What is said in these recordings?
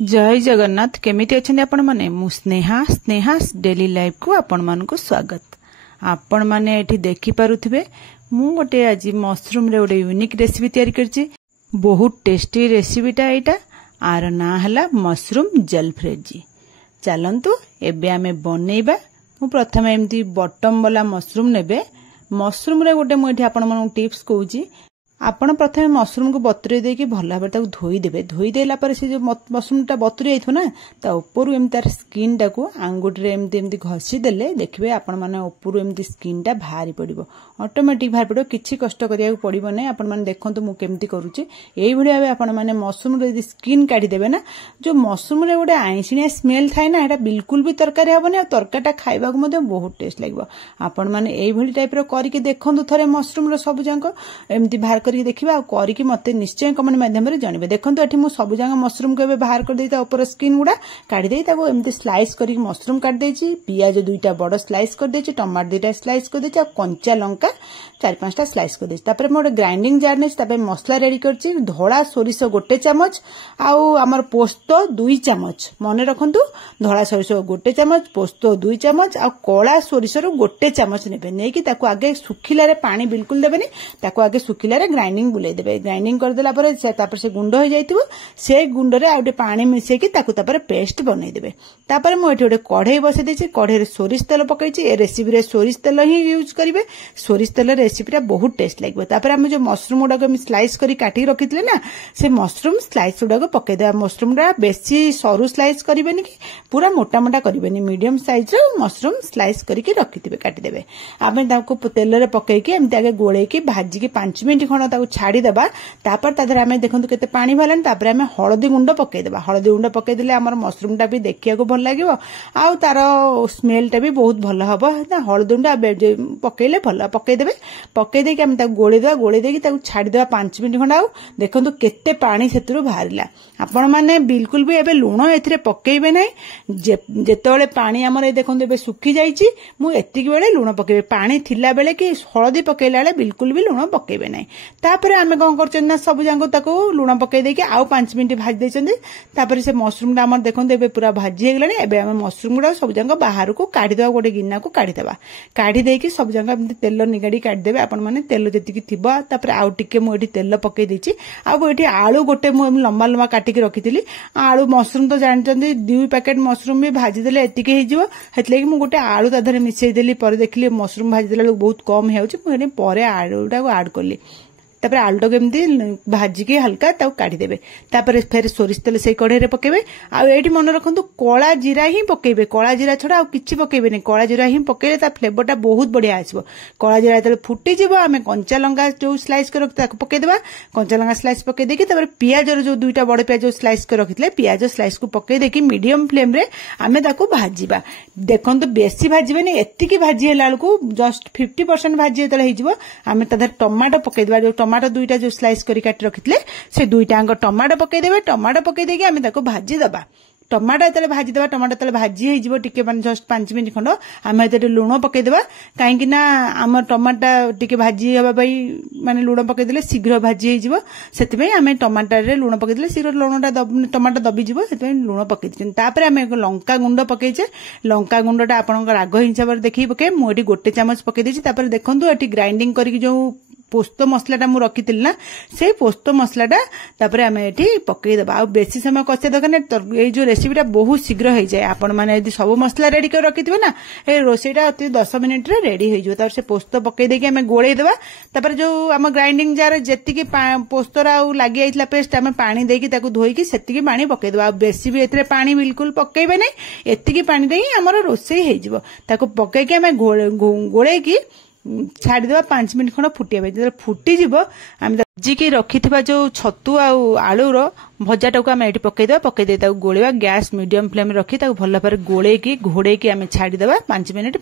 जय जगन्नाथ केमिति अछन्ति आपण माने मु स्नेहा स्नेहास डेली लाइफ को आपण मानकु स्वागत। आपण माने एठी देखि पारुथिबे मु गोटे आज मशरूम रे गोटे यूनिक रेसिपी तयारी करछि। बहुत टेस्टी रेसिपीटा एटा आर ना हला मशरूम जलफ्रेजी। चलंतु एबे आमे बनेइबा। मु प्रथमे एमती बॉटम वाला मशरूम नेबे। मशरूम रे गोटे मु एठी आपण मानकु टिप्स कहूछि। आपण प्रथमे मशरूम को बतुरे देकी भल भाव ताको धोई देबे। धोई देला पर से जो मशरूम टा बतुरे आइथो ना ता ऊपर एम तार स्किन टा को आंगुठी रे एमती एमती घसी देले देखबे आपण माने ऊपर एमती स्किन टा भारी पड़िबो। ऑटोमेटिक भारी पड़ो। किछि कष्ट करिया पड़िबो नै। आपण माने देखंतु मु केमती करूची। एई भलिया भाबे आपण माने मशरूम रे यदि स्किन काढी देबे ना जो मशरूम रे गोटे आइसिनिया स्मेल थाय ना एटा बिल्कुल भी तरकारी हबो नै। तरकाटा खाइबा को मते बहुत टेस्ट लागबो। आपण माने एई भली टाइप रो करिके देखंतु थरे मशरूम रो सब जांको एमती भार करिके देखिबा आ करिके मते निश्चय कमेंट माध्यम रे जणिबे। देखंतु एठी मु सब जांगा मशरूम को बाहर कर देई ता ऊपर स्किन गुडा काढी देई ताको एमती स्लाइस करिके मशरूम काट देछि। पियाज दुईटा बड़ स्लाइस कर देछि। टमाटर दुईटा स्लाइस कर देछि। आ कंचा लंका 4-5टा स्लाइस कर देछि। तापर मोर ग्राइंडिंग जार ने तापे मसला रेडी करछि। धोळा सोरिष गोटे चामच आउ हमर पोस्तो 2 चामच। मने रखंतु धोळा सोरिष गोटे चामच पोस्तो 2 चामच आ कोला सोरिष रो गोटे चामच नेबे। नै कि ताको आगे सुखिला रे पानी बिल्कुल देबेनी। ताको आगे सुखिला रे ग्राइंडिंग बुले देबे। ग्राइंडिंग कर देला परे तापर से गुंड हो जाइतिबो। से गुंड रे आउटे पानी मिसे कि ताको तापर पेस्ट बनै देबे। तापर मु एठी गोटे कढ़ई बसे देछि। कढ़ई रे सोरिष तेल पकैछि। ए रेसिपी रे सोरिष तेल ही यूज करिवे। सोरिष तेल रेसिपी टा बहुत टेस्ट लागबो। तापर हम जो मशरूम उडा को स्लाइस करी काटी रखितले ना से मशरूम स्लाइस उडा को पकै देबा। मशरूम रा बेसी सरू स्लाइस करिवेनी कि पूरा मोटा मोटा करिवेनी। मीडियम साइज रो मशरूम स्लाइस करी के रखितिबे काटी देबे। आमे ताको तेल रे पकै के एमते आगे गोळै के भाजी के 5 मिनिट खण ताको छाडी देबा। तापर तादर आमे देखंतु केते पानी भालन। तापर आमे हळदी गुंड पकै देबा। हळदी गुंड पकै देले हमर मशरूम टा भी देखिया को भल लागिवो आ तारो स्मेल टा भी बहुत भल हबो ना। हळदी गुंड पकैले भल पकै देबे। पकै देके आमे ताको गोळै देबा। गोळै देके ताको छाडी देबा 5 मिनिट खण। आ देखंतु केते पानी सेतुरु बाहरिला। आपण माने बिल्कुल भी एबे लूण एथिरे पकैबे नै। जेतेबेले पानी हमर देखंतु एबे सुखी जाईची मु एतिकी बेले लूण पकैबे। पानी थिला बेले कि हळदी पकैला बेले बिल्कुल भी लूण पकैबे नै। तापर आमे कोन करचन ना सब जांगो ताको लूण पकै देके आउ 5 मिनिट भाजी देचंदी। तापर से मशरूम टा हमर देखंतु एबे पूरा भाजी हे गलानी। एबे आमे मशरूम गुडा सब जांगो बाहर को काढी देबा। गोटे गिन्ना को काढी देबा। काढी देके सब जांगो एमती तेल निगाडी काढी देबे। आपण माने तेल जेतिकी थिबो तापर आउ टिके मु एठी तेल पकै देछि। आउ एठी आलू गोटे मु लंबा लंबा काटी के रखितिली। आलू मशरूम तो जानचंदी 2 पैकेट मशरूम भी भाजी देले एतिके हे जिवो। हेतले कि मु गोटे आलू ताधरे मिसै देली। पर देखली मशरूम भाजी देला बहुत कम हेउची। मु एठी परे आलूटा को ऐड करली। तापर आलूटा को एमती भाजी के हल्का ताऊ काढी देबे। तापर फेर सोरिष तेल से कढ़ई रे पकेबे। आ एठी मन रखंतु कोला जीरा ही पकेबे। कोला जीरा छडा आ किछि पकेबे नै। कोला जीरा ही पकेले ता फ्लेवरटा बहुत बढ़िया आसीबो। कोला जीरा तेल फुटी जिवो आमे कंचा लंका जो स्लाइस कर ताको पके देबा। कंचा लंका स्लाइस पके देकी तापर पियाज रो जो 2टा बड़ पियाज स्लाइस कर रखितले पियाज स्लाइस को पके देकी मीडियम फ्लेम रे आमे ताको भाजीबा। देखंतु बेसी भाजीबे नै। एतिकी भाजी हेला को जस्ट 50% भाजी तेल हे जिवो। आमे तादर टमाटो पके देबा। जो टमाटो 2टा जो स्लाइस करी काटी रखितले से 2टा अंग टमाटो पकै देबे। टमाटो पकै देके आमे ताको भाजी दबा। टमाटो तेल भाजी देबा। टमाटो तेल भाजी हे जिवो टिके माने जस्ट 5 मिनिट खंड आमे एते लूण पकै देबा। काहे कि ना हमर टमाटो टिके भाजी हेबा पई माने लूण पकै देले शीघ्र भाजी हे जिवो। सेति पई आमे टमाटो रे लूण पकै देले शीघ्र लूणटा टमाटो दबी जिवो। सेति पई लूण पकै दिन। तापर आमे लंका गुंड पकैचे। लंका गुंडटा आपनक राग हिसाब रे देखि पके मु एठी गोटे चामच पकै देछि। तापर देखंतु एठी ग्राइंडिंग करी जो पोस्तो मसलाटा मु रखितिल ना से पोस्तो मसलाटा तापर आमे एठी पकै देबा। आ बेसी समय कसे दकने ए जो रेसिपीटा बहुत शीघ्र हो जाए। आपण माने यदि सब मसला रेडी कर रखिथिबे ना ए रोसेटा अति 10 मिनिट रे रेडी हो जिवो। तापर से पोस्तो पकै देके आमे गोळै देबा। तापर जो हम ग्राइंडिंग जार जेतिकी पोस्तोरा आ लागि आइतला पेस्ट आमे पानी देकी ताको धोईकी सेतिकी पानी पकै देबा। बेसी भी एथरे पानी बिल्कुल पकैबे नै। एतिकी पानी दे ही हमर रोसे हे जिवो। ताको पकै के आमे गोळै की छाड़ी देबा 5 मिनिट खण फुटिया बे। जब फुटी जिवो आमे भाजी रखिथिबा जो छतु आलू रो भजाटा को आम ये पकईदे पकईदे गोलेवा गैस मीडियम फ्लेम रखी भल भाव गोले की घोड़े की आम छाड़ीदेवा 5 मिनिट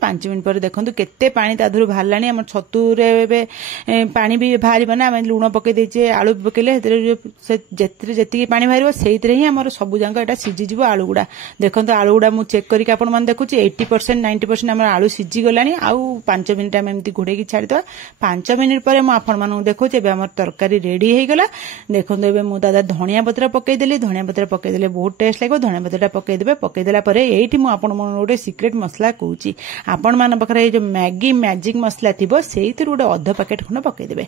पर देखो केते पानी ताधर बाहर आम छतुरे पानी भी बाहर ना आम लुण पकई देचे आलू पकईले जी पानी बाहर से ही आम सब जाक यहाँ सीझीज आलू गुड़ा देखो आलू गुड़ा मुझे चेक करके आपने देखुची 80% 90% आम आलू सीझीगला आउ 5 मिनिट आम एमती घोड़े छाड़ीदेवा 5 मिनिट पर मुझे देखुचे आम तरकारी रेडी हो गला देखो मुझे धनिया पत्र पकईदेली धनिया पत्र पकईदेले बहुत टेस्ट लगे धनिया पत्रटा पकईदेवे पकईदेला ये मुझे गोटे सिक्रेट मसला कहूँ आपण मान पाखे जो मैगी मैजिक मसला थी से गोटे अध पैकेट खंड पकईदेवे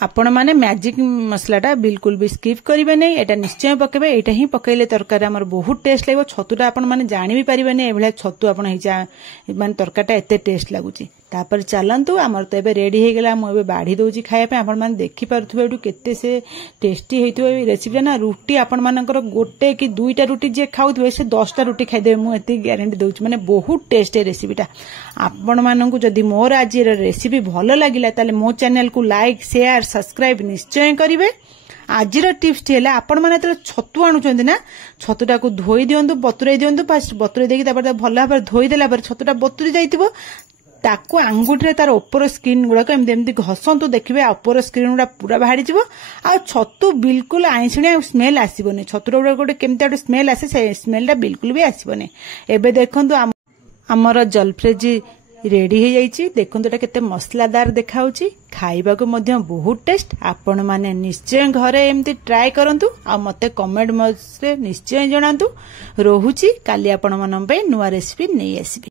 आपण माने मैजिक मसलाटा बिल्कुल भी स्किप करेंगे नहीं एटा निश्चय पकेबे एटा ही पकईले तरकारी आमर बहुत टेस्ट लगे छतुटा आपण माने जानि भी पारिबेनी एभला छतु आपण माने तरकारीटा एते टेस्ट लागुची तापर चलतु आमर तो एबे रेडी हो गला मुझे बाढ़ी दौची खाया आपण माने देखि पारुथबे एटू केते से टेस्टी हेइथबे रेसिपी ना रुटी आपण मानकर गोटे कि दुईटा रुटी जे खाउथबे से 10टा रुटी खाइदेबे मु एते ग्यारंटी दउची माने बहुत टेस्ट है रेसिपीटा आपण माननकु जदी मोर आज रेसिपी भलो लागिला ताले मो चैनल को लाइक शेयर सब्सक्राइब निश्चय करिवे आज टिप्स है आपण मैंने छतु आणुचंदी ना छतुटा को धोई दियंतु बतुराई दियंतु फास्ट बतुराई देकी भल भाव धोई देला पर छतुटा बतुरी जाइतिबो ताको आंगुठी तार ऊपर स्किन गुड़ाक एमती घसतु देखिए ऊपर स्किन गुड़ा पूरा बाहरी जीव आ छतु बिल्कुल आईसिणिया स्मेल आसबनी छतुर गुड़ा गोटे केमती गोटे स्मेल आसे से स्मेलटा बिल्कुल भी आसबनी एबे देखंतु आमर जलफ्रेजी रेडी हो जाइए देखो एटा केते मसलादार देखाउची खाइबा को मध्य बहुत टेस्ट आपण माने निश्चय घरे एमती ट्राई करंतु आ मते कमेंट में निश्चय जणांतु रोहुची काली आपण मन पे नुआ रेसिपी नहीं आसीबे।